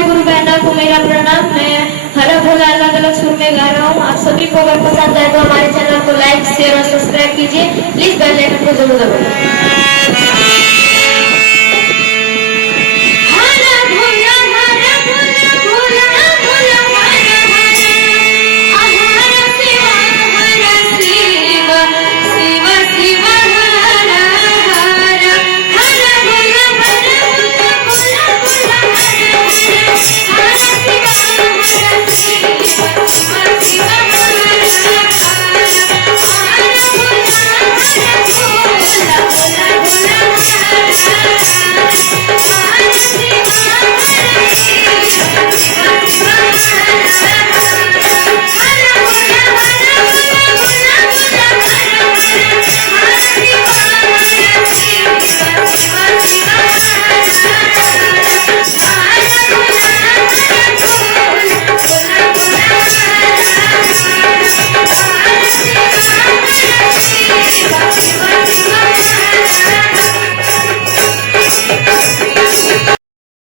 सभी गुरु बहनों को मेरा प्रणाम। मैं हरा भोला अलग अलग सुर में गा रहा हूँ। आप सभी को अगर पसंद आए तो हमारे चैनल को लाइक शेयर और सब्सक्राइब कीजिए। प्लीज बेल आइकन को जरूर दबाइए।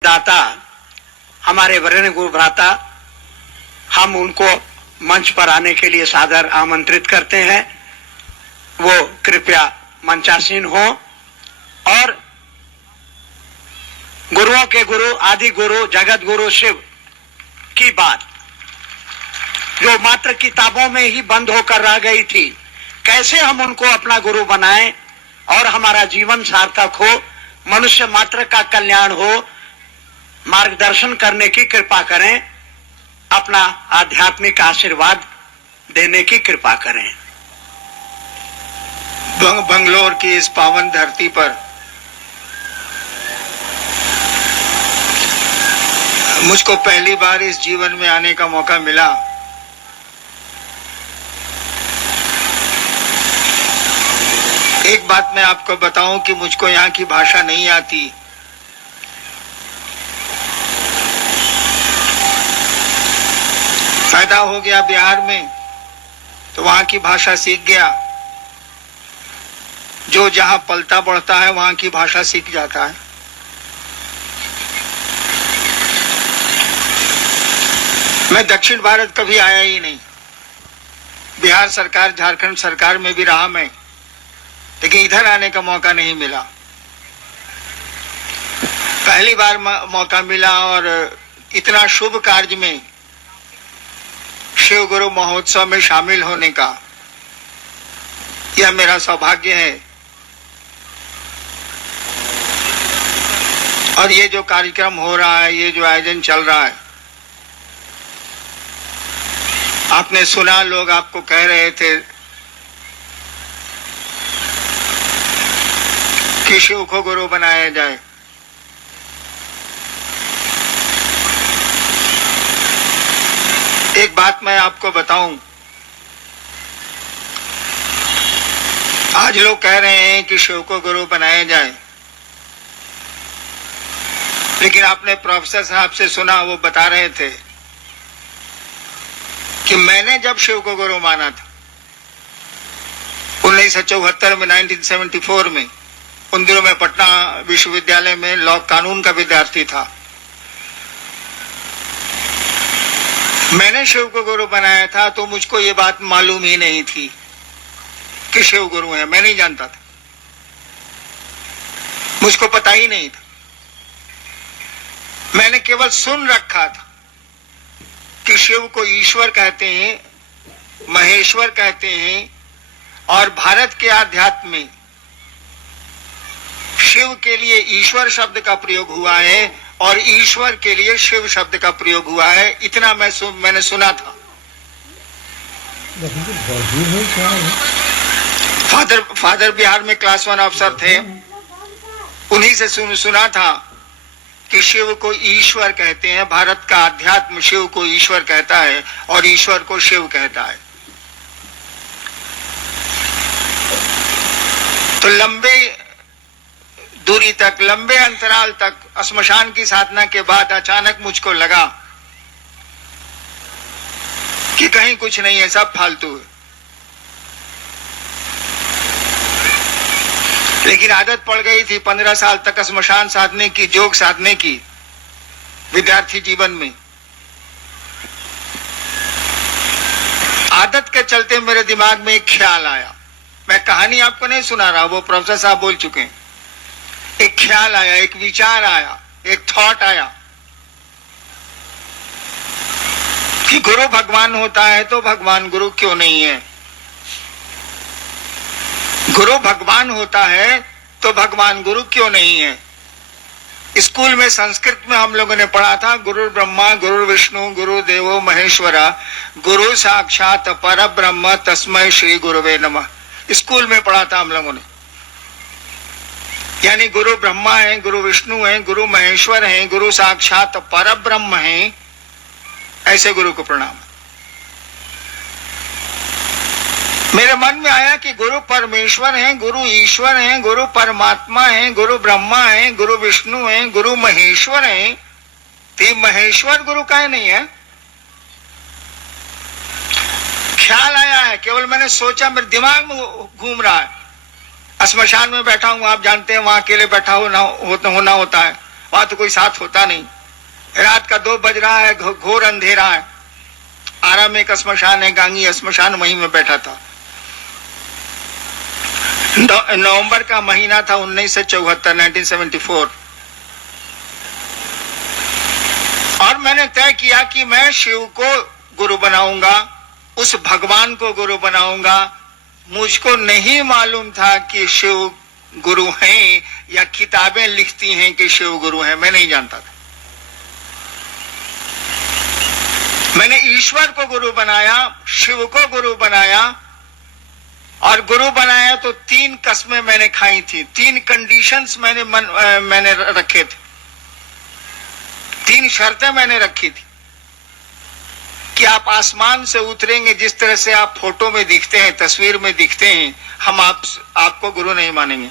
दाता हमारे वरेण्य गुरु भ्राता, हम उनको मंच पर आने के लिए सादर आमंत्रित करते हैं। वो कृपया मंचासीन हो और गुरुओं के गुरु आदि गुरु जगत गुरु शिव की बात जो मात्र किताबों में ही बंद होकर रह गई थी, कैसे हम उनको अपना गुरु बनाएं और हमारा जीवन सार्थक हो, मनुष्य मात्र का कल्याण हो, मार्गदर्शन करने की कृपा करें, अपना आध्यात्मिक आशीर्वाद देने की कृपा करें। बंगलोर की इस पावन धरती पर मुझको पहली बार इस जीवन में आने का मौका मिला। एक बात मैं आपको बताऊं कि मुझको यहाँ की भाषा नहीं आती। पैदा हो गया बिहार में तो वहां की भाषा सीख गया। जो जहां पलता बढ़ता है वहां की भाषा सीख जाता है। मैं दक्षिण भारत कभी आया ही नहीं। बिहार सरकार झारखंड सरकार में भी रहा मैं, लेकिन इधर आने का मौका नहीं मिला। पहली बार मौका मिला और इतना शुभ कार्य में शिव गुरु महोत्सव में शामिल होने का यह मेरा सौभाग्य है। और ये जो कार्यक्रम हो रहा है, ये जो आयोजन चल रहा है, आपने सुना, लोग आपको कह रहे थे कि शिव को गुरु बनाया जाए। एक बात मैं आपको बताऊं, आज लोग कह रहे हैं कि शिव को गुरु बनाया जाए, लेकिन आपने प्रोफेसर साहब से सुना, वो बता रहे थे कि मैंने जब शिव को गुरु माना था 1974 में, 1974 में, उन दिनों में पटना विश्वविद्यालय में लॉ कानून का विद्यार्थी था। मैंने शिव को गुरु बनाया था तो मुझको ये बात मालूम ही नहीं थी कि शिव गुरु है। मैं नहीं जानता था, मुझको पता ही नहीं था। मैंने केवल सुन रखा था कि शिव को ईश्वर कहते हैं, महेश्वर कहते हैं, और भारत के आध्यात्म में शिव के लिए ईश्वर शब्द का प्रयोग हुआ है और ईश्वर के लिए शिव शब्द का प्रयोग हुआ है। इतना मैंने सुना था। फादर बिहार में क्लास 1 अफसर थे, उन्हीं से सुना था कि शिव को ईश्वर कहते हैं। भारत का अध्यात्म शिव को ईश्वर कहता है और ईश्वर को शिव कहता है। तो लंबे दूरी तक, लंबे अंतराल तक श्मशान की साधना के बाद अचानक मुझको लगा कि कहीं कुछ नहीं है, सब फालतू है। लेकिन आदत पड़ गई थी 15 साल तक श्मशान साधने की, जोग साधने की। विद्यार्थी जीवन में। आदत के चलते मेरे दिमाग में एक ख्याल आया, मैं कहानी आपको नहीं सुना रहा, वो प्रोफेसर साहब बोल चुके हैं। एक ख्याल आया, एक विचार आया, एक थॉट आया कि गुरु भगवान होता है तो भगवान गुरु क्यों नहीं है? गुरु भगवान होता है तो भगवान गुरु क्यों नहीं है? स्कूल में संस्कृत में हम लोगों ने पढ़ा था, गुरु ब्रह्मा गुरु विष्णु गुरु देवो महेश्वरा गुरु साक्षात पर ब्रह्म तस्मै श्री गुरुवे नमः। स्कूल में पढ़ा था हम लोगों ने। यानी गुरु ब्रह्मा है, गुरु विष्णु है, गुरु महेश्वर है, गुरु साक्षात पर ब्रह्म है, ऐसे गुरु को प्रणाम। मेरे मन में आया कि गुरु परमेश्वर हैं, गुरु ईश्वर हैं, गुरु परमात्मा हैं, गुरु ब्रह्मा हैं, गुरु विष्णु हैं, गुरु महेश्वर हैं, तो महेश्वर गुरु काहे नहीं है? ख्याल आया है, केवल मैंने सोचा, मेरे दिमाग में घूम रहा है। श्मशान में बैठा हूं, आप जानते हैं, वहां अकेले बैठा होना होता है, वहां तो कोई साथ होता नहीं। रात का 2 बज रहा है, घोर अंधेरा है। आरा में एक श्मशान है, गांगी श्मशान, वहीं में बैठा था। नवंबर का महीना था 1974 और मैंने तय किया कि मैं शिव को गुरु बनाऊंगा, उस भगवान को गुरु बनाऊंगा। मुझको नहीं मालूम था कि शिव गुरु हैं या किताबें लिखती हैं कि शिव गुरु हैं, मैं नहीं जानता था। मैंने ईश्वर को गुरु बनाया, शिव को गुरु बनाया, और गुरु बनाया तो 3 कस्में मैंने खाई थी, 3 कंडीशंस मैंने रखे थे, 3 शर्तें मैंने रखी थी कि आप आसमान से उतरेंगे, जिस तरह से आप फोटो में दिखते हैं, तस्वीर में दिखते हैं, हम आपको गुरु नहीं मानेंगे।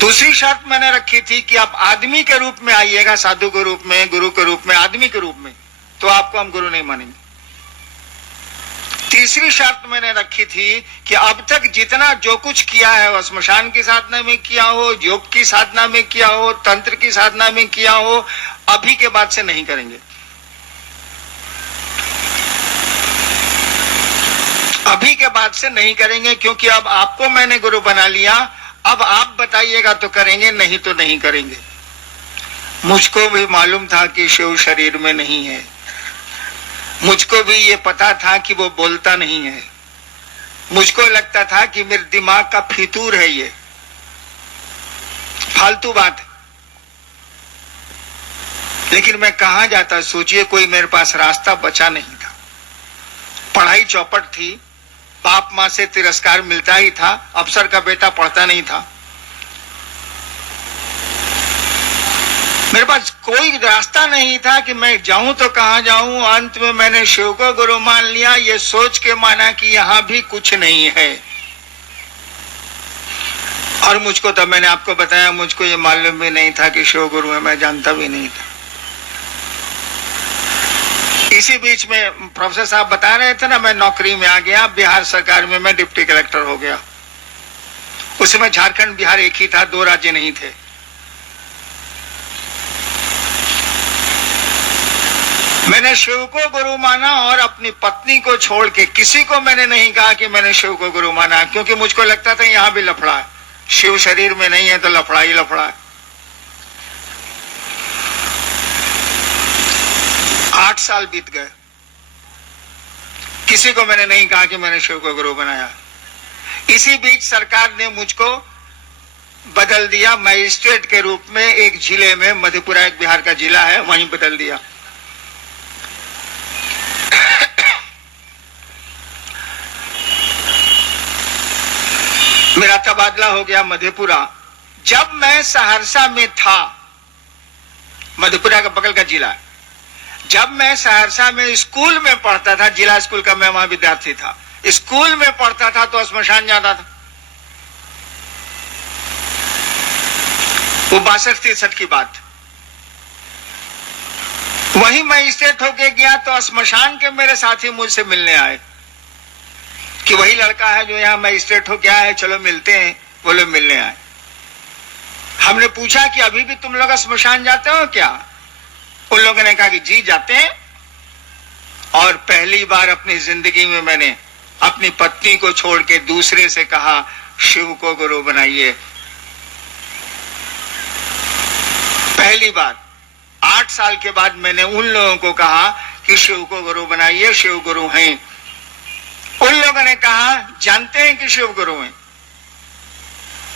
दूसरी शर्त मैंने रखी थी कि आप आदमी के रूप में आइएगा, साधु के रूप में, गुरु के रूप में, आदमी के रूप में, तो आपको हम गुरु नहीं मानेंगे। तीसरी शर्त मैंने रखी थी कि अब तक जितना जो कुछ किया है, वो श्मशान की साधना में किया हो, योग की साधना में किया हो, तंत्र की साधना में किया हो, अभी के बाद से नहीं करेंगे। अभी के बाद से नहीं करेंगे, क्योंकि अब आपको मैंने गुरु बना लिया, अब आप बताइएगा तो करेंगे, नहीं तो नहीं करेंगे। मुझको भी मालूम था कि शिव शरीर में नहीं है, मुझको भी ये पता था कि वो बोलता नहीं है। मुझको लगता था कि मेरे दिमाग का फितूर है, ये फालतू बात है। लेकिन मैं कहां जाता, सोचिए, कोई मेरे पास रास्ता बचा नहीं था। पढ़ाई चौपट थी, बाप मां से तिरस्कार मिलता ही था, अफसर का बेटा पढ़ता नहीं था। मेरे पास कोई रास्ता नहीं था कि मैं जाऊं तो कहां जाऊं। अंत में मैंने शिव को गुरु मान लिया, ये सोच के माना कि यहां भी कुछ नहीं है। और मुझको तो, मैंने आपको बताया, मुझको ये मालूम भी नहीं था कि शिव गुरु है, मैं जानता भी नहीं था। इसी बीच में प्रोफेसर साहब बता रहे थे ना, मैं नौकरी में आ गया, बिहार सरकार में मैं डिप्टी कलेक्टर हो गया। उस समय झारखंड बिहार एक ही था, 2 राज्य नहीं थे। मैंने शिव को गुरु माना और अपनी पत्नी को छोड़ के किसी को मैंने नहीं कहा कि मैंने शिव को गुरु माना, क्योंकि मुझको लगता था यहां भी लफड़ा है, शिव शरीर में नहीं है तो लफड़ा ही लफड़ा है। 8 साल बीत गए, किसी को मैंने नहीं कहा कि मैंने शिव को गुरु बनाया। इसी बीच सरकार ने मुझको बदल दिया मजिस्ट्रेट के रूप में, एक जिले में, मधेपुरा एक बिहार का जिला है, वहीं बदल दिया। मेरा तबादला हो गया मधेपुरा। जब मैं सहरसा में था, मधेपुरा का बगल का जिला, जब मैं सहरसा में स्कूल में पढ़ता था, जिला स्कूल का मैं वहां विद्यार्थी था, स्कूल में पढ़ता था तो श्मशान जाता था। वो 62-63 की बात। वहीं मैं स्टेट होके गया तो श्मशान के मेरे साथी मुझसे मिलने आए कि वही लड़का है जो यहाँ मजिस्ट्रेट हो, क्या है, चलो मिलते हैं। वो लोग मिलने आए। हमने पूछा कि अभी भी तुम लोग स्मशान जाते हो क्या? उन लोगों ने कहा कि जी जाते हैं। और पहली बार अपनी जिंदगी में मैंने अपनी पत्नी को छोड़ के दूसरे से कहा शिव को गुरु बनाइए। पहली बार 8 साल के बाद मैंने उन लोगों को कहा कि शिव को गुरु बनाइए, शिव गुरु हैं। उन लोगों ने कहा जानते हैं कि शिव गुरु हैं।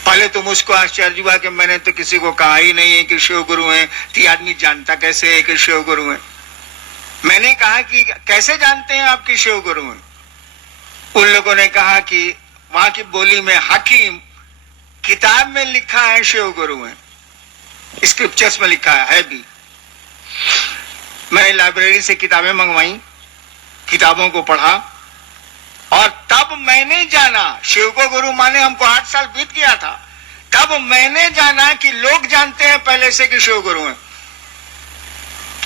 पहले तो मुझको आश्चर्य हुआ कि मैंने तो किसी को कहा ही नहीं है कि शिव गुरु हैं, तो ये आदमी जानता कैसे है कि शिव गुरु हैं? मैंने कहा कि कैसे जानते हैं आप कि शिव गुरु हैं? उन लोगों ने कहा कि वहां की बोली में हकीम, किताब में लिखा है शिव गुरु हैं, स्क्रिप्चर्स में लिखा है भी। मैंने लाइब्रेरी से किताबें मंगवाई, किताबों को पढ़ा और तब मैंने जाना शिव को गुरु माने हमको 8 साल बीत गया था। तब मैंने जाना कि लोग जानते हैं पहले से कि शिव गुरु हैं।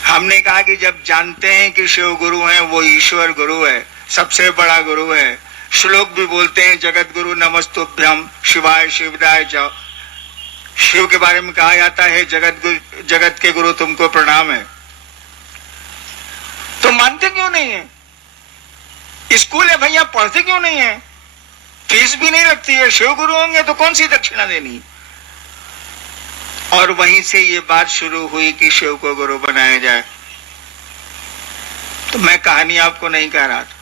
हमने कहा कि जब जानते हैं कि शिव गुरु हैं, वो ईश्वर गुरु है, सबसे बड़ा गुरु है। श्लोक भी बोलते हैं जगत गुरु नमस्तुभ्यम शिवाय शिवदाय च। शिव के बारे में कहा जाता है जगत के गुरु तुमको प्रणाम है। तो मानते क्यों नहीं है? स्कूल है भैया, पढ़ते क्यों नहीं है? फीस भी नहीं लगती है, शिव गुरु होंगे तो कौन सी दक्षिणा देनी? और वहीं से ये बात शुरू हुई कि शिव को गुरु बनाया जाए। तो मैं कहानी आपको नहीं कह रहा था,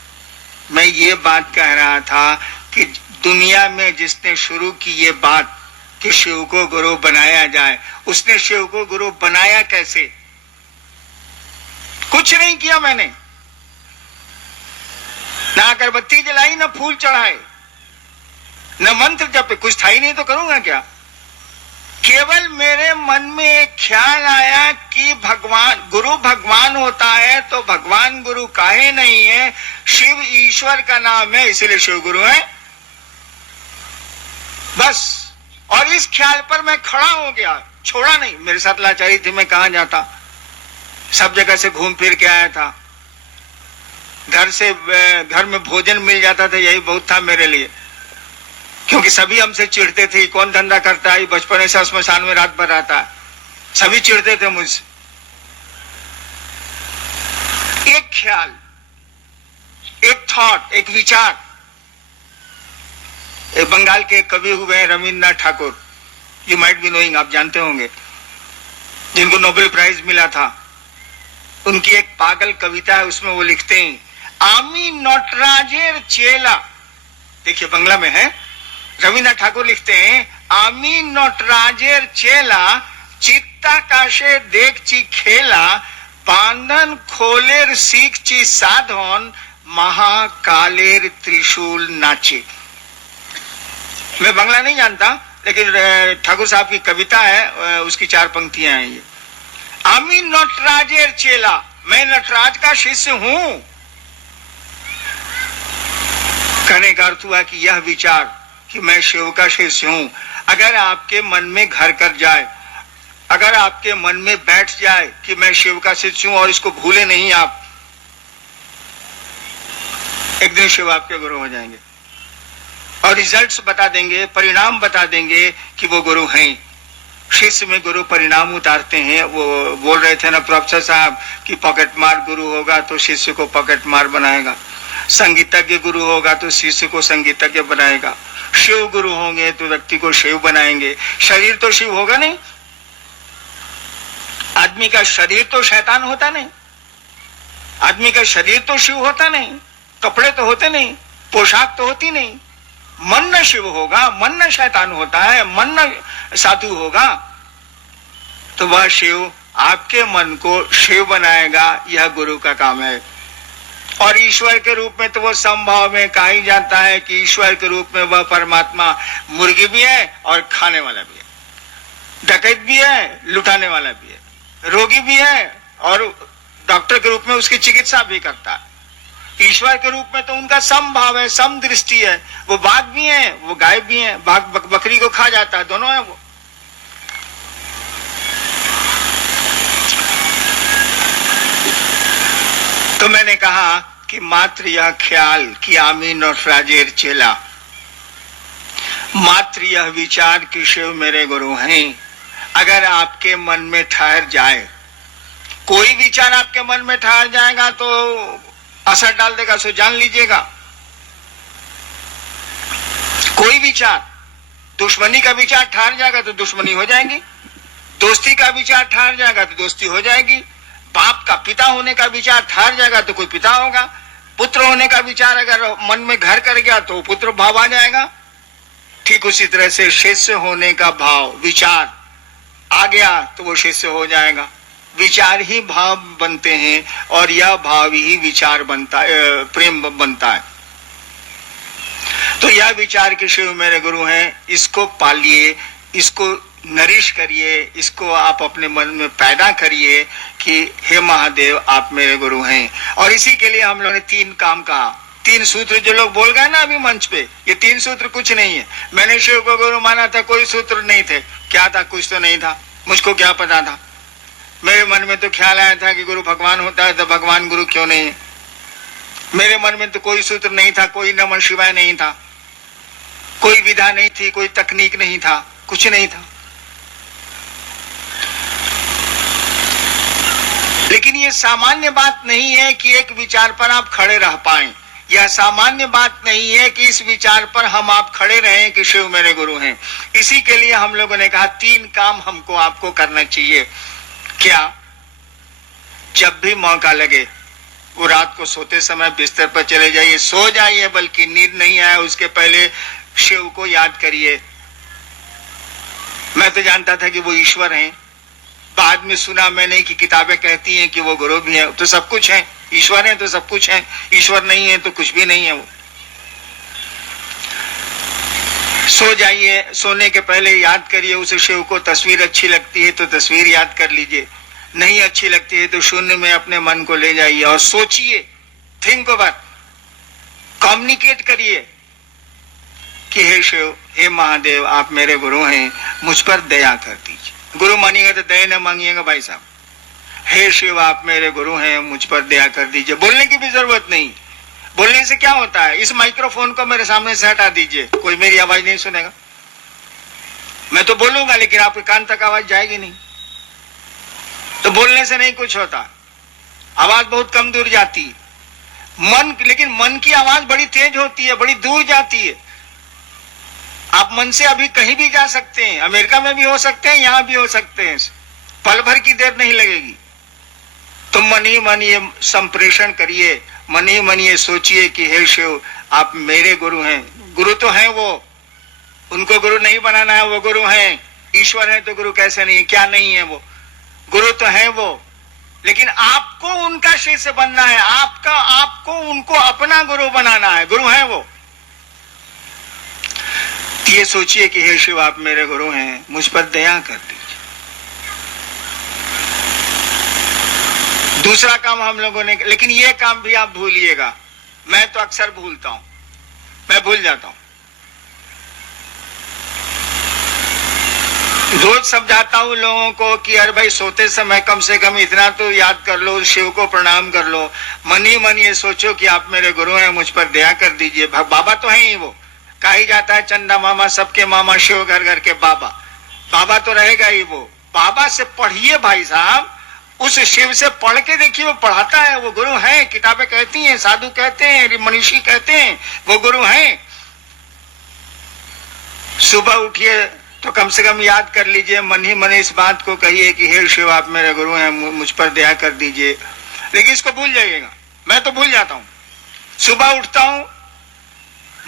मैं ये बात कह रहा था कि दुनिया में जिसने शुरू की ये बात कि शिव को गुरु बनाया जाए, उसने शिव को गुरु बनाया कैसे? कुछ नहीं किया मैंने, ना अगरबत्ती जलाई, ना फूल चढ़ाए, न मंत्र जपे, कुछ था ही नहीं तो करूंगा क्या? केवल मेरे मन में एक ख्याल आया कि भगवान गुरु भगवान होता है तो भगवान गुरु काहे नहीं है? शिव ईश्वर का नाम है, इसलिए शिव गुरु है, बस। और इस ख्याल पर मैं खड़ा हो गया, छोड़ा नहीं। मेरे साथ लाचारी थी, मैं कहां जाता, सब जगह से घूम फिर के आया था। घर में भोजन मिल जाता था, यही बहुत था मेरे लिए, क्योंकि सभी हमसे चिढ़ते थे, कौन धंधा करता है, बचपन से स्मशान में रात भर रहता है, सभी चिढ़ते थे मुझसे। एक ख्याल, एक थॉट, एक विचार। एक बंगाल के कवि हुए हैं Rabindranath Thakur, you might be knowing, आप जानते होंगे, जिनको नोबेल प्राइज मिला था। उनकी एक पागल कविता है, उसमें वो लिखते हैं आमी नटराजेर चेला। देखिए बंगला में है, रविन्द्रनाथ ठाकुर लिखते हैं आमी नटराजेर चेला चित्ताकाशे देखची खेला बांधन खोलेर सीखची साधन महाकालेर त्रिशूल नाचे। मैं बंगला नहीं जानता, लेकिन ठाकुर साहब की कविता है, उसकी 4 पंक्तियां हैं ये। आमी नटराजेर चेला, मैं नटराज का शिष्य हूं। कहने का अर्थ हुआ कि यह विचार कि मैं शिव का शिष्य हूं, अगर आपके मन में घर कर जाए, अगर आपके मन में बैठ जाए कि मैं शिव का शिष्य हूं और इसको भूले नहीं आप, एक दिन शिव आपके गुरु हो जाएंगे और रिजल्ट्स बता देंगे, परिणाम बता देंगे कि वो गुरु हैं। शिष्य में गुरु परिणाम उतारते हैं। वो बोल रहे थे ना प्रोफेसर साहब कि पॉकेट मार गुरु होगा तो शिष्य को पॉकेट मार बनाएगा, संगीतज्ञ गुरु होगा तो शिष्य को संगीतज्ञ बनाएगा, शिव गुरु होंगे तो व्यक्ति को शिव बनाएंगे। शरीर तो शिव होगा नहीं, आदमी का शरीर तो शैतान होता नहीं, आदमी का शरीर तो शिव होता नहीं, कपड़े तो होते नहीं, पोशाक तो होती नहीं। मन न शिव होगा, मन न शैतान होता है, मन न साधु होगा, तो वह शिव आपके मन को शिव बनाएगा। यह गुरु का काम है। और ईश्वर के रूप में तो वो संभाव में कहा ही जाता है कि ईश्वर के रूप में वह परमात्मा मुर्गी भी है और खाने वाला भी है, डकैत भी है, लुटाने वाला भी है, रोगी भी है और डॉक्टर के रूप में उसकी चिकित्सा भी करता है। ईश्वर के रूप में तो उनका समभाव है, समदृष्टि है। वो बाघ भी है, वो गाय भी है, बाघ बकरी को खा जाता है, दोनों है वो। तो मैंने कहा कि मात्र यह ख्याल कि आमी नटराजेर चेला, मात्र यह विचार कि शिव मेरे गुरु हैं, अगर आपके मन में ठहर जाए, कोई विचार आपके मन में ठहर जाएगा तो असर डाल देगा, सो जान लीजिएगा। कोई विचार, दुश्मनी का विचार ठहर जाएगा तो दुश्मनी हो जाएगी, दोस्ती का विचार ठहर जाएगा तो दोस्ती हो जाएगी, बाप का पिता होने का विचार ठहर जाएगा तो कोई पिता होगा, पुत्र होने का विचार अगर मन में घर कर गया तो पुत्र भाव आ जाएगा। ठीक उसी तरह से शिष्य होने का भाव, विचार आ गया तो वो शिष्य हो जाएगा। विचार ही भाव बनते हैं और यह भाव ही विचार बनता है, प्रेम बनता है। तो यह विचार के शिव मेरे गुरु हैं, इसको पालिए, इसको नरिश करिए, इसको आप अपने मन में पैदा करिए कि हे महादेव आप मेरे गुरु हैं। और इसी के लिए हम लोगों ने 3 काम कहा, 3 सूत्र जो लोग बोल गए ना अभी मंच पे, ये 3 सूत्र कुछ नहीं है। मैंने शिव को गुरु माना था, कोई सूत्र नहीं थे। क्या था? कुछ तो नहीं था, मुझको क्या पता था। मेरे मन में तो ख्याल आया था कि गुरु भगवान होता है तो भगवान गुरु क्यों नहीं है। मेरे मन में तो कोई सूत्र नहीं था, कोई नमः शिवाय नहीं था, कोई विधा नहीं थी, कोई तकनीक नहीं था, कुछ नहीं था। लेकिन ये सामान्य बात नहीं है कि एक विचार पर आप खड़े रह पाएं। यह सामान्य बात नहीं है कि इस विचार पर हम आप खड़े रहें कि शिव मेरे गुरु हैं। इसी के लिए हम लोगों ने कहा 3 काम हमको आपको करना चाहिए। क्या? जब भी मौका लगे वो रात को सोते समय बिस्तर पर चले जाइए, सो जाइए, बल्कि नींद नहीं आए उसके पहले शिव को याद करिए। मैं तो जानता था कि वो ईश्वर हैं, बाद में सुना मैंने कि किताबें कहती हैं कि वो गुरु भी हैं। तो सब कुछ है, ईश्वर है तो सब कुछ है, ईश्वर नहीं है तो कुछ भी नहीं है। वो सो जाइए, सोने के पहले याद करिए उसे शिव को। तस्वीर अच्छी लगती है तो तस्वीर याद कर लीजिए, नहीं अच्छी लगती है तो शून्य में अपने मन को ले जाइए और सोचिए, थिंक ओवर, कम्युनिकेट करिए कि हे शिव, हे महादेव आप मेरे गुरु हैं, मुझ पर दया कर दीजिए। गुरु मानिएगा तो दया न मांगिएगा भाई साहब। हे शिव आप मेरे गुरु हैं, मुझ पर दया कर दीजिए। बोलने की भी जरूरत नहीं। बोलने से क्या होता है? इस माइक्रोफोन को मेरे सामने से हटा दीजिए, कोई मेरी आवाज नहीं सुनेगा। मैं तो बोलूंगा लेकिन आपके कान तक आवाज जाएगी नहीं। तो बोलने से नहीं कुछ होता, आवाज बहुत कम दूर जाती है। लेकिन मन की आवाज बड़ी तेज होती है, बड़ी दूर जाती है। आप मन से अभी कहीं भी जा सकते हैं, अमेरिका में भी हो सकते हैं, यहां भी हो सकते हैं, पल भर की देर नहीं लगेगी। तो मन ही मन ये संप्रेषण करिए, मन ही मन ये सोचिए कि हे शिव आप मेरे गुरु हैं। गुरु तो हैं वो, उनको गुरु नहीं बनाना है, वो गुरु हैं। ईश्वर है तो गुरु कैसे नहीं है? क्या नहीं है? वो गुरु तो है वो, लेकिन आपको उनका शिष्य बनना है, आपको उनको अपना गुरु बनाना है। गुरु है वो। ये सोचिए कि हे शिव आप मेरे गुरु हैं, मुझ पर दया कर दीजिए। दूसरा काम हम लोगों ने, लेकिन ये काम भी आप भूलिएगा। मैं तो अक्सर भूलता हूं, मैं भूल जाता हूं। रोज समझाता हूं लोगों को कि अरे भाई सोते समय कम से कम इतना तो याद कर लो, शिव को प्रणाम कर लो। मन ही मन ये सोचो कि आप मेरे गुरु हैं, मुझ पर दया कर दीजिए। बाबा तो है ही वो, कहा ही जाता है चंदा मामा सबके मामा, शिव घर घर के बाबा। बाबा तो रहेगा ही वो। बाबा से पढ़िए भाई साहब, उस शिव से पढ़ के देखिए, वो पढ़ाता है, वो गुरु है। किताबें कहती हैं, साधु कहते हैं, मनीषी कहते हैं, वो गुरु हैं। सुबह उठिए तो कम से कम याद कर लीजिए, मन ही मन इस बात को कहिए कि हे शिव आप मेरे गुरु हैं, मुझ पर दया कर दीजिए। लेकिन इसको भूल जाइएगा, मैं तो भूल जाता हूं। सुबह उठता हूं,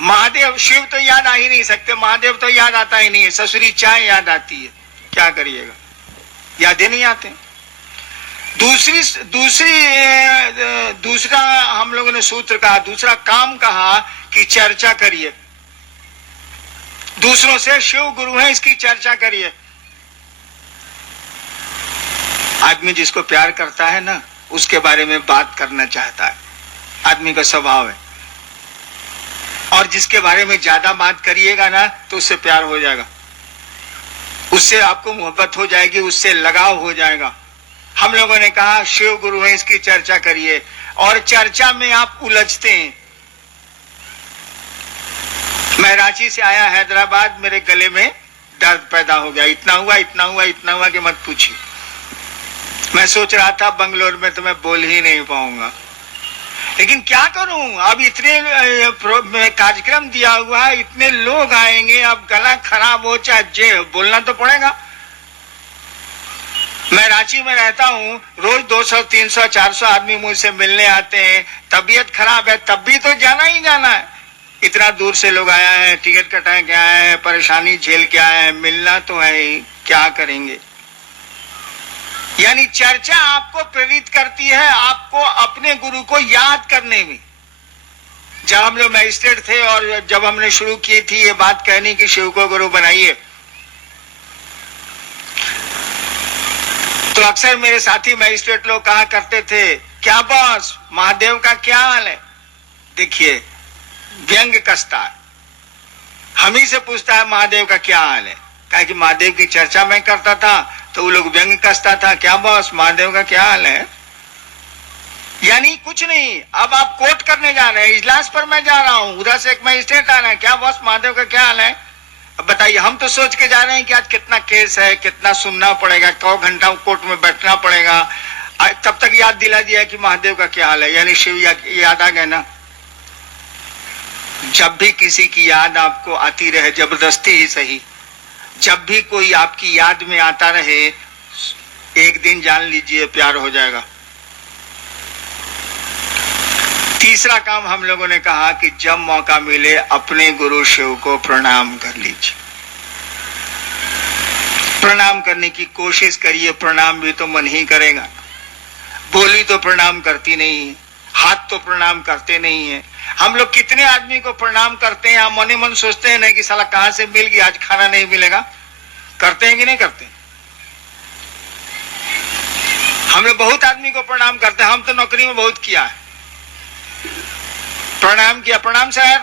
महादेव, शिव तो याद आ ही नहीं सकते, महादेव तो याद आता ही नहीं है, ससुरी चाय याद आती है। क्या करिएगा, यादें नहीं आते। दूसरा हम लोगों ने सूत्र कहा, दूसरा काम कहा कि चर्चा करिए, दूसरों से शिव गुरु है इसकी चर्चा करिए। आदमी जिसको प्यार करता है ना, उसके बारे में बात करना चाहता है, आदमी का स्वभाव है। और जिसके बारे में ज्यादा बात करिएगा ना तो उससे प्यार हो जाएगा, उससे आपको मोहब्बत हो जाएगी, उससे लगाव हो जाएगा। हम लोगों ने कहा शिव गुरु है इसकी चर्चा करिए। और चर्चा में आप उलझते हैं। मैं रांची से आया हैदराबाद, मेरे गले में दर्द पैदा हो गया, इतना हुआ इतना हुआ इतना हुआ कि मत पूछिए। मैं सोच रहा था बंगलोर में तो मैं बोल ही नहीं पाऊंगा, लेकिन क्या करूं, अब इतने कार्यक्रम दिया हुआ है, इतने लोग आएंगे, अब गला खराब हो चाहे जे बोलना तो पड़ेगा। मैं रांची में रहता हूं, रोज 200, 300, 400 आदमी मुझसे मिलने आते हैं। तबीयत खराब है तब भी तो जाना ही जाना है। इतना दूर से लोग आया है, टिकट कटाए के आया है, परेशानी झेल के आया है, मिलना तो है ही, क्या करेंगे। यानी चर्चा आपको प्रेरित करती है आपको अपने गुरु को याद करने में। जब हम लोग मैजिस्ट्रेट थे और जब हमने शुरू की थी ये बात कहनी कि शिव को गुरु बनाइए, तो अक्सर मेरे साथी मैजिस्ट्रेट लोग कहा करते थे, क्या बॉस महादेव का क्या हाल है। देखिए व्यंग कसता है, हम ही से पूछता है महादेव का क्या हाल है, कहा कि महादेव की चर्चा मैं करता था तो वो लोग व्यंग कसता था, क्या बॉस महादेव का क्या हाल है। यानी कुछ नहीं, अब आप कोर्ट करने जा रहे हैं, इजलास पर मैं जा रहा हूं, उधर से एक मैजिस्ट्रेट आ रहा है, क्या बॉस महादेव का क्या हाल है। अब बताइए, हम तो सोच के जा रहे हैं कि आज कितना केस है, कितना सुनना पड़ेगा, कौ घंटा कोर्ट में बैठना पड़ेगा, तब तक याद दिला दिया कि महादेव का क्या हाल है। यानी शिव याद आ गए ना। जब भी किसी की याद आपको आती रहे, जबरदस्ती ही सही, जब भी कोई आपकी याद में आता रहे, एक दिन जान लीजिए प्यार हो जाएगा। तीसरा काम हम लोगों ने कहा कि जब मौका मिले अपने गुरु शिव को प्रणाम कर लीजिए, प्रणाम करने की कोशिश करिए। प्रणाम भी तो मन ही करेगा, बोली तो प्रणाम करती नहीं है, हाथ तो प्रणाम करते नहीं है। हम लोग कितने आदमी को प्रणाम करते हैं, हम मन ही मन सोचते हैं ना कि साला कहां से मिल गया, आज खाना नहीं मिलेगा। करते हैं कि नहीं करते। हम लोग बहुत आदमी को प्रणाम करते हैं, हम तो नौकरी में बहुत किया है, प्रणाम किया, प्रणाम सर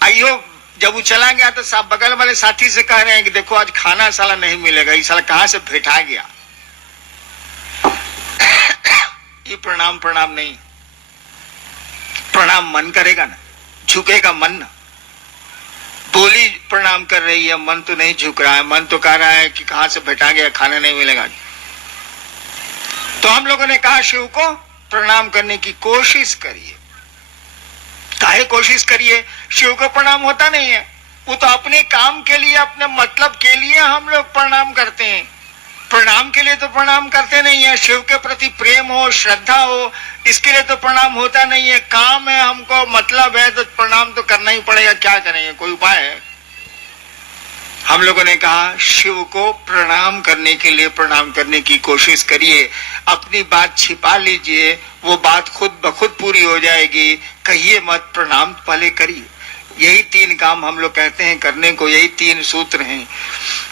आइयो। जब वो चला गया तो साहब बगल वाले साथी से कह रहे हैं कि देखो आज खाना साला नहीं मिलेगा, ये साला कहां से भेटा गया। ये प्रणाम प्रणाम नहीं, प्रणाम मन करेगा ना, झुकेगा मन ना। बोली प्रणाम कर रही है, मन तो नहीं झुक रहा है, मन तो कह रहा है कि कहां से भेटा गया, खाना नहीं मिलेगा। तो हम लोगों ने कहा शिव को प्रणाम करने की कोशिश करिए। काहे कोशिश करिए, शिव को प्रणाम होता नहीं है, वो तो अपने काम के लिए, अपने मतलब के लिए हम लोग प्रणाम करते हैं। प्रणाम के लिए तो प्रणाम करते नहीं है, शिव के प्रति प्रेम हो, श्रद्धा हो, इसके लिए तो प्रणाम होता नहीं है। काम है, हमको मतलब है, तो प्रणाम तो करना ही पड़ेगा, क्या करेंगे, कोई उपाय है। हम लोगों ने कहा शिव को प्रणाम करने के लिए प्रणाम करने की कोशिश करिए, अपनी बात छिपा लीजिए, वो बात खुद ब खुद पूरी हो जाएगी। कहिए मत, प्रणाम पहले करिए। यही 3 काम हम लोग कहते हैं करने को, यही 3 सूत्र हैं।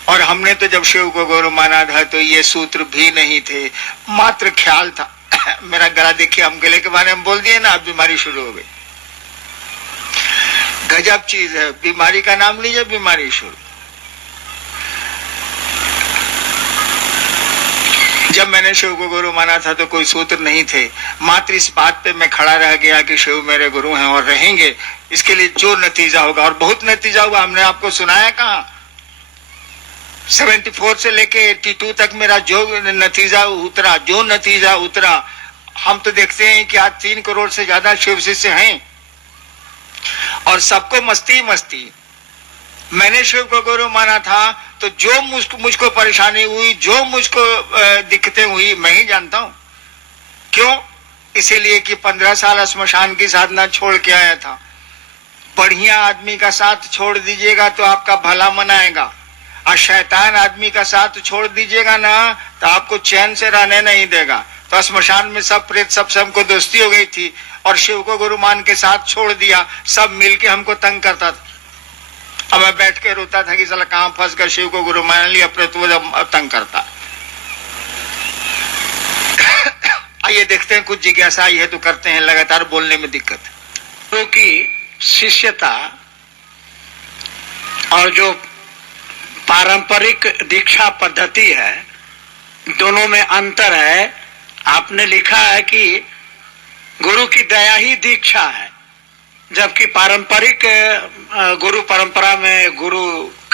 और हमने तो जब शिव को गुरु माना था तो ये सूत्र भी नहीं थे, मात्र ख्याल था। मेरा गला देखिए, हम गले के बारे में बोल दिए ना, अब बीमारी शुरू हो गई। गजब चीज है, बीमारी का नाम लीजिए बीमारी शुरू। जब मैंने शिव को गुरु माना था तो कोई सूत्र नहीं थे, मात्र इस बात पे मैं खड़ा रह गया कि शिव मेरे गुरु हैं और रहेंगे, इसके लिए जो नतीजा होगा। और बहुत नतीजा हुआ, हमने आपको सुनाया कहा। 74 से लेके 82 तक मेरा जो नतीजा उतरा, जो नतीजा उतरा, हम तो देखते हैं कि आज 3 करोड़ से ज्यादा शिव शिष्य हैं और सबको मस्ती मस्ती। मैंने शिव को गुरु माना था तो जो मुझको परेशानी हुई, जो मुझको दिक्कतें हुई, मैं ही जानता हूं। क्यों? इसीलिए कि 15 साल स्मशान की साधना छोड़ के आया था। बढ़िया आदमी का साथ छोड़ दीजिएगा तो आपका भला मनाएगा, और शैतान आदमी का साथ छोड़ दीजिएगा ना तो आपको चैन से रहने नहीं देगा। तो स्मशान में सब प्रेत सबसे हमको दोस्ती हो गई थी, और शिव को गुरु मान के साथ छोड़ दिया, सब मिलके हमको तंग करता था। अब मैं बैठ के रोता था कि साला कहां फंस गया, शिव को गुरु मान लिया, प्रेत तंग करता। आइए देखते हैं, कुछ जिज्ञासा आई है तो करते हैं, लगातार बोलने में दिक्कत है। क्योंकि शिष्यता और जो पारंपरिक दीक्षा पद्धति है, दोनों में अंतर है। आपने लिखा है कि गुरु की दया ही दीक्षा है, जबकि पारंपरिक गुरु परंपरा में गुरु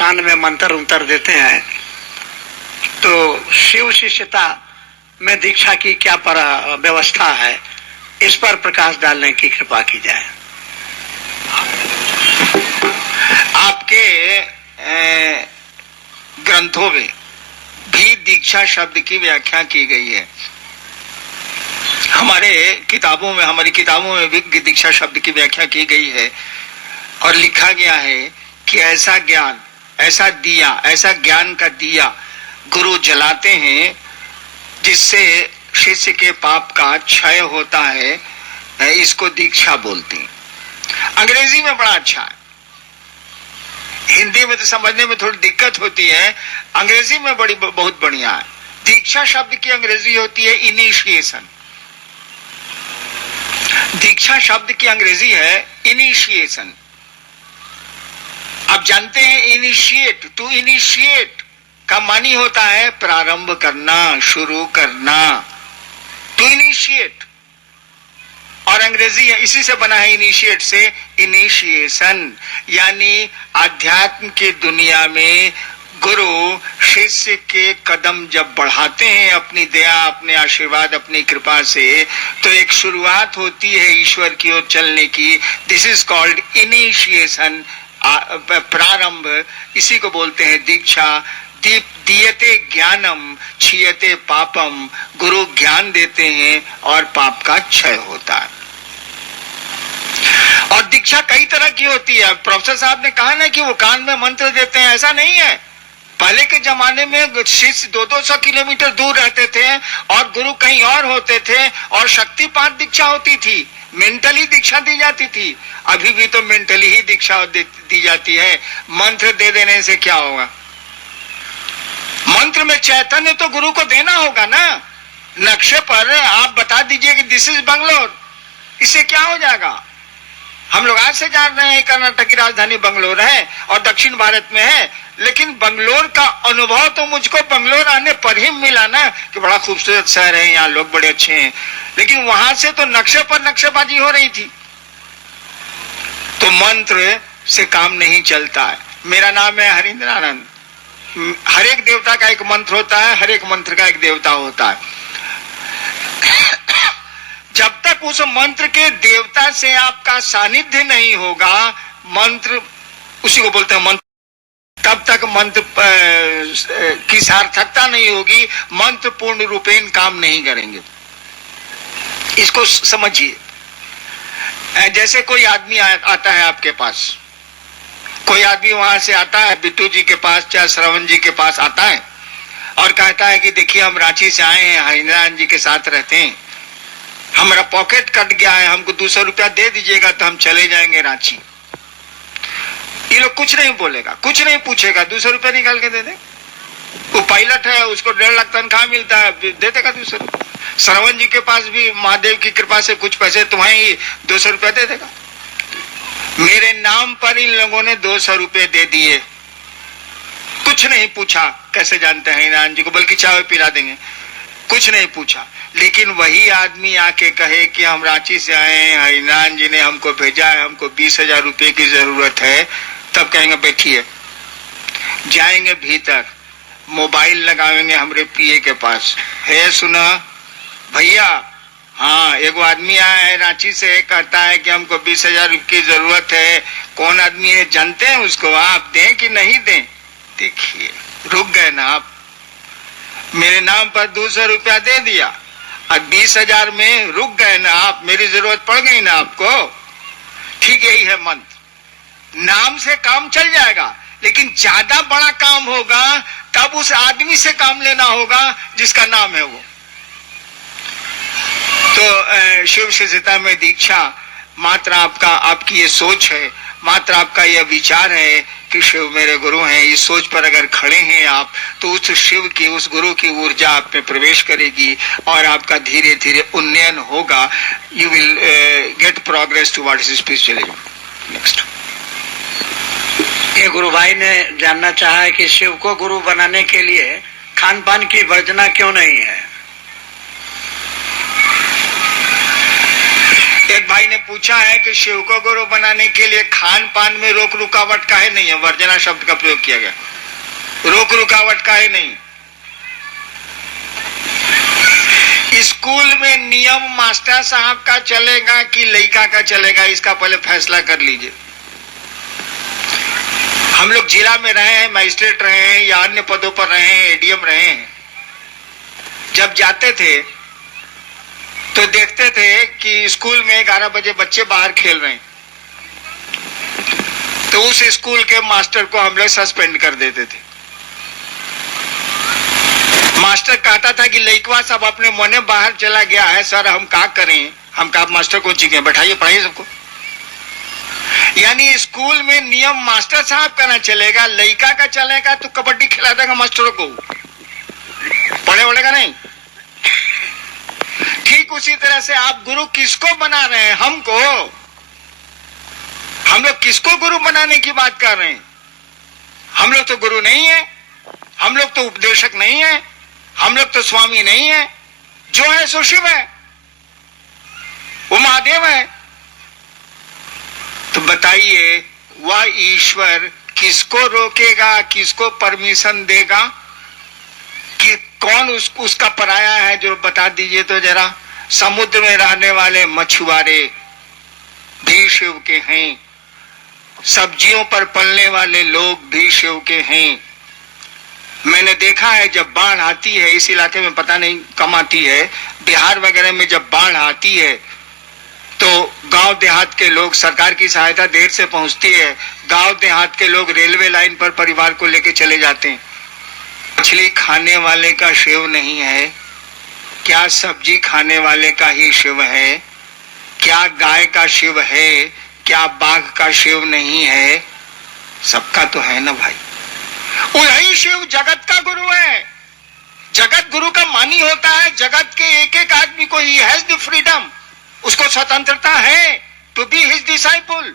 कान में मंत्र उंतर देते हैं, तो शिव शिष्यता में दीक्षा की क्या व्यवस्था है, इस पर प्रकाश डालने की कृपा की जाए। आपके ग्रंथों में भी दीक्षा शब्द की व्याख्या की गई है। हमारी किताबों में भी दीक्षा शब्द की व्याख्या की गई है और लिखा गया है कि ऐसा ज्ञान, ऐसा दिया, ऐसा ज्ञान का दिया गुरु जलाते हैं जिससे शिष्य के पाप का क्षय होता है, इसको दीक्षा बोलते हैं। अंग्रेजी में बड़ा अच्छा है, हिंदी में तो समझने में थोड़ी दिक्कत होती है, अंग्रेजी में बहुत बढ़िया है। दीक्षा शब्द की अंग्रेजी होती है इनिशिएशन। दीक्षा शब्द की अंग्रेजी है इनिशिएशन। आप जानते हैं इनिशिएट, टू इनिशिएट का मानी होता है प्रारंभ करना, शुरू करना, टू इनिशिएट। और अंग्रेजी इसी से बना है इनिशिएट से इनिशिएशन, यानी आध्यात्म की दुनिया में गुरु शिष्य के कदम जब बढ़ाते हैं अपनी दया, अपने आशीर्वाद, अपनी कृपा से, तो एक शुरुआत होती है ईश्वर की ओर चलने की। दिस इज कॉल्ड इनिशिएशन, प्रारंभ। इसी को बोलते हैं दीक्षा। दीयते ज्ञानम क्षीयते पापम, गुरु ज्ञान देते हैं और पाप का क्षय होता है। और दीक्षा कई तरह की होती है। प्रोफेसर साहब ने कहा ना कि वो कान में मंत्र देते हैं, ऐसा नहीं है। पहले के जमाने में शिष्य 200-200 किलोमीटर दूर रहते थे और गुरु कहीं और होते थे और शक्तिपात दीक्षा होती थी, मेंटली दीक्षा दी जाती थी। अभी भी तो मेंटली ही दीक्षा दी जाती है। मंत्र दे देने से क्या होगा? मंत्र में चैतन्य तो गुरु को देना होगा ना। नक्शे पर आप बता दीजिए कि दिस इज बंगलोर, इससे क्या हो जाएगा? हम लोग आज से जान रहे हैं कर्नाटक की राजधानी बंगलोर है और दक्षिण भारत में है, लेकिन बंगलोर का अनुभव तो मुझको बंगलोर आने पर ही मिला ना कि बड़ा खूबसूरत शहर है, यहाँ लोग बड़े अच्छे हैं। लेकिन वहां से तो नक्शे पर नक्शेबाजी हो रही थी। तो मंत्र से काम नहीं चलता है। मेरा नाम है हरिंद्र आनंद। हर एक देवता का एक मंत्र होता है, हर एक मंत्र का एक देवता होता है। जब तक उस मंत्र के देवता से आपका सानिध्य नहीं होगा, मंत्र उसी को बोलते हैं मंत्र, तब तक मंत्र की सार्थकता नहीं होगी, मंत्र पूर्ण रूपेण काम नहीं करेंगे। इसको समझिए। जैसे कोई आदमी आता है आपके पास, कोई आदमी वहां से आता है बिट्टू जी के पास, चाहे श्रवण जी के पास आता है और कहता है कि देखिए हम रांची से आए हैं, हरिनारायण जी के साथ रहते हैं, हमारा पॉकेट कट गया है, हमको 200 रुपया दे दीजिएगा तो हम चले जाएंगे रांची। ये लोग कुछ नहीं बोलेगा, कुछ नहीं पूछेगा, 200 रुपया निकाल के दे दे। वो पायलट है, उसको 1.5 लाख तनख्वाह मिलता है, दे देगा 200 रुपया। श्रवण जी के पास भी महादेव की कृपा से कुछ पैसे तुम्हें 200 रुपया दे देगा। मेरे नाम पर इन लोगों ने 200 रुपये दे दिए, कुछ नहीं पूछा कैसे जानते हैं हरिनारायण जी को, बल्कि चाय पिला देंगे, कुछ नहीं पूछा। लेकिन वही आदमी आके कहे कि हम रांची से आए हैं, हरिनारायण जी ने हमको भेजा है, हमको 20,000 रुपये की जरूरत है, तब कहेंगे बैठिए। जाएंगे भीतर, मोबाइल लगाएंगे हमारे पीए के पास, है सुना भैया, हाँ एगो आदमी आया है रांची से, कहता है कि हमको 20,000 की जरूरत है। कौन आदमी है जानते हैं उसको? आप दें कि नहीं दें? देखिए रुक गए ना आप, मेरे नाम पर 200 रुपया दे दिया और 20,000 में रुक गए ना आप, मेरी जरूरत पड़ गई ना आपको। ठीक यही है मंत्र। नाम से काम चल जाएगा, लेकिन ज्यादा बड़ा काम होगा तब उस आदमी से काम लेना होगा जिसका नाम है वो। तो शिव शिष्यता में दीक्षा मात्र आपकी ये सोच है, मात्र आपका यह विचार है कि शिव मेरे गुरु हैं। इस सोच पर अगर खड़े हैं आप, तो उस शिव की, उस गुरु की ऊर्जा आप में प्रवेश करेगी और आपका धीरे धीरे उन्नयन होगा। You will get progress towards spiritualism. Next. ये गुरु भाई ने जानना चाहा है कि शिव को गुरु बनाने के लिए खान पान की वर्जना क्यों नहीं है? एक भाई ने पूछा है कि शिव को गुरु बनाने के लिए खान पान में रोक रुकावट काहे नहीं है? वर्जना शब्द का प्रयोग किया गया, रोक रुकावट काहे नहीं? स्कूल में नियम मास्टर साहब का चलेगा कि लड़का का चलेगा, इसका पहले फैसला कर लीजिए। हम लोग जिला में रहे हैं, मजिस्ट्रेट रहे हैं या अन्य पदों पर रहे हैं, एडीएम रहे हैं। जब जाते थे तो देखते थे कि स्कूल में 11 बजे बच्चे बाहर खेल रहे हैं, तो उस स्कूल के मास्टर को हम लोग सस्पेंड कर देते थे। मास्टर कहता था कि लड़का सब अपने मने बाहर चला गया है, सर हम क्या करें? हम कहा मास्टर को चीखें, बैठाइए, पढ़ाइए सबको। यानी स्कूल में नियम मास्टर साहब का ना चलेगा, लड़का का चलेगा तो कबड्डी खिला देगा मास्टरों को, पढ़े वढ़ेगा नहीं। ठीक उसी तरह से आप गुरु किसको बना रहे हैं? हमको। हम लोग किसको गुरु बनाने की बात कर रहे हैं? हम लोग तो गुरु नहीं है, हम लोग तो उपदेशक नहीं है, हम लोग तो स्वामी नहीं है। जो है सो शिव है, वो महादेव है। तो बताइए वह ईश्वर किसको रोकेगा, किसको परमिशन देगा कि कौन उसका पराया है? जो बता दीजिए तो जरा। समुद्र में रहने वाले मछुआरे भी शिव के हैं, सब्जियों पर पलने वाले लोग भी शिव के हैं। मैंने देखा है जब बाढ़ आती है, इस इलाके में पता नहीं कम आती है, बिहार वगैरह में जब बाढ़ आती है तो गांव देहात के लोग, सरकार की सहायता देर से पहुंचती है, गांव देहात के लोग रेलवे लाइन पर परिवार को लेके चले जाते हैं। मछली खाने वाले का शिव नहीं है क्या? सब्जी खाने वाले का ही शिव है क्या? गाय का शिव है क्या? बाघ का शिव नहीं है? सबका तो है ना भाई। वही शिव जगत का गुरु है। जगत गुरु का मानी होता है जगत के एक एक आदमी को, ही हैज द फ्रीडम, उसको स्वतंत्रता है टू बी हिज डिसाइपल।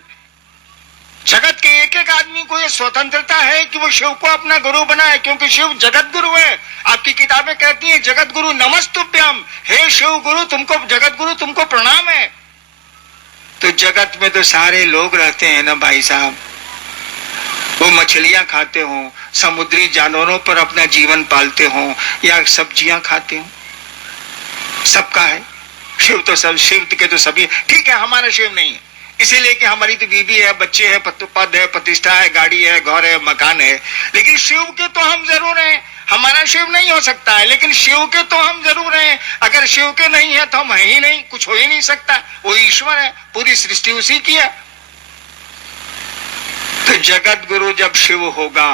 जगत के एक एक आदमी को ये स्वतंत्रता है कि वो शिव को अपना गुरु बनाए, क्योंकि शिव जगत गुरु है। आपकी किताबें कहती हैं जगत गुरु नमस्तुभ्यम, हे शिव गुरु तुमको, जगत गुरु तुमको प्रणाम है। तो जगत में तो सारे लोग रहते हैं ना भाई साहब, वो मछलियां खाते हों, समुद्री जानवरों पर अपना जीवन पालते हों या सब्जियां खाते हों, सबका है। शिव तो सब, शिव के तो सभी ठीक है, हमारा शिव नहीं है इसीलिए कि हमारी तो बीवी है, बच्चे हैं, पद है, प्रतिष्ठा है, गाड़ी है, घर है, मकान है। लेकिन शिव के तो हम जरूर हैं। हमारा शिव नहीं हो सकता है लेकिन शिव के तो हम जरूर हैं। अगर शिव के नहीं है तो हम है ही नहीं, कुछ हो ही नहीं सकता। वो ईश्वर है, पूरी सृष्टि उसी की है। तो जगत गुरु जब शिव होगा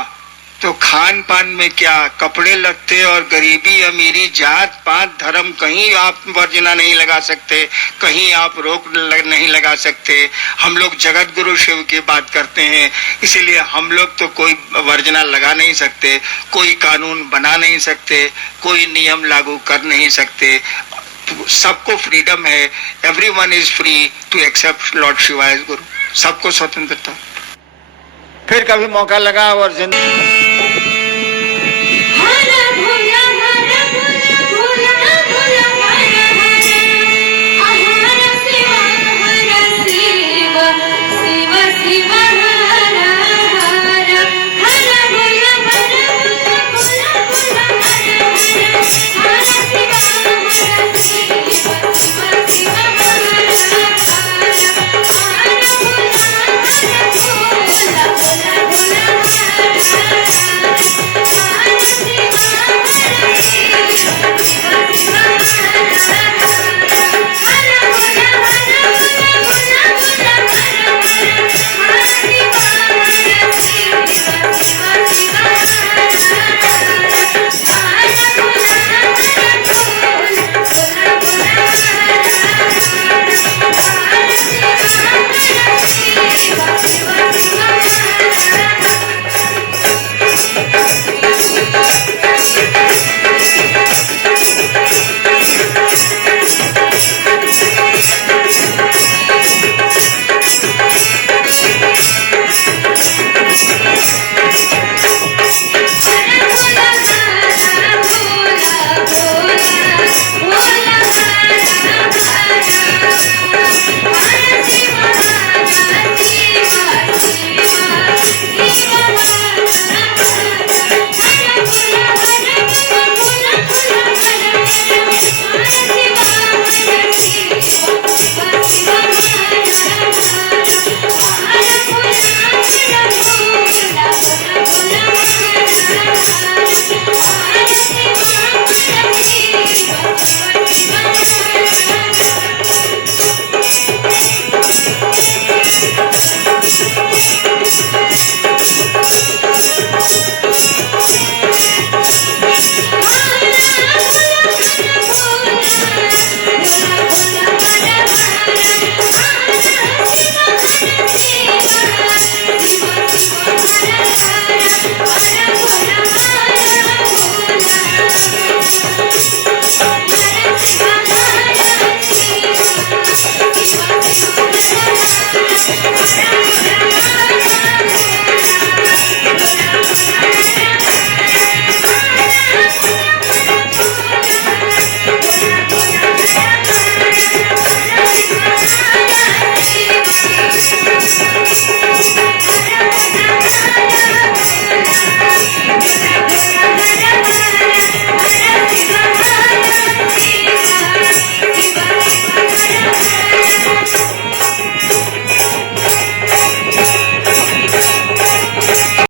तो खान पान में क्या, कपड़े लगते और गरीबी अमीरी, जात पात धर्म, कहीं आप वर्जना नहीं लगा सकते, कहीं आप रोक नहीं लगा सकते। हम लोग जगत गुरु शिव की बात करते हैं, इसीलिए हम लोग तो कोई वर्जना लगा नहीं सकते, कोई कानून बना नहीं सकते, कोई नियम लागू कर नहीं सकते। सबको फ्रीडम है, everyone is free to accept lord Shiva as guru. सबको स्वतंत्रता। फिर कभी मौका लगा और जिंदगी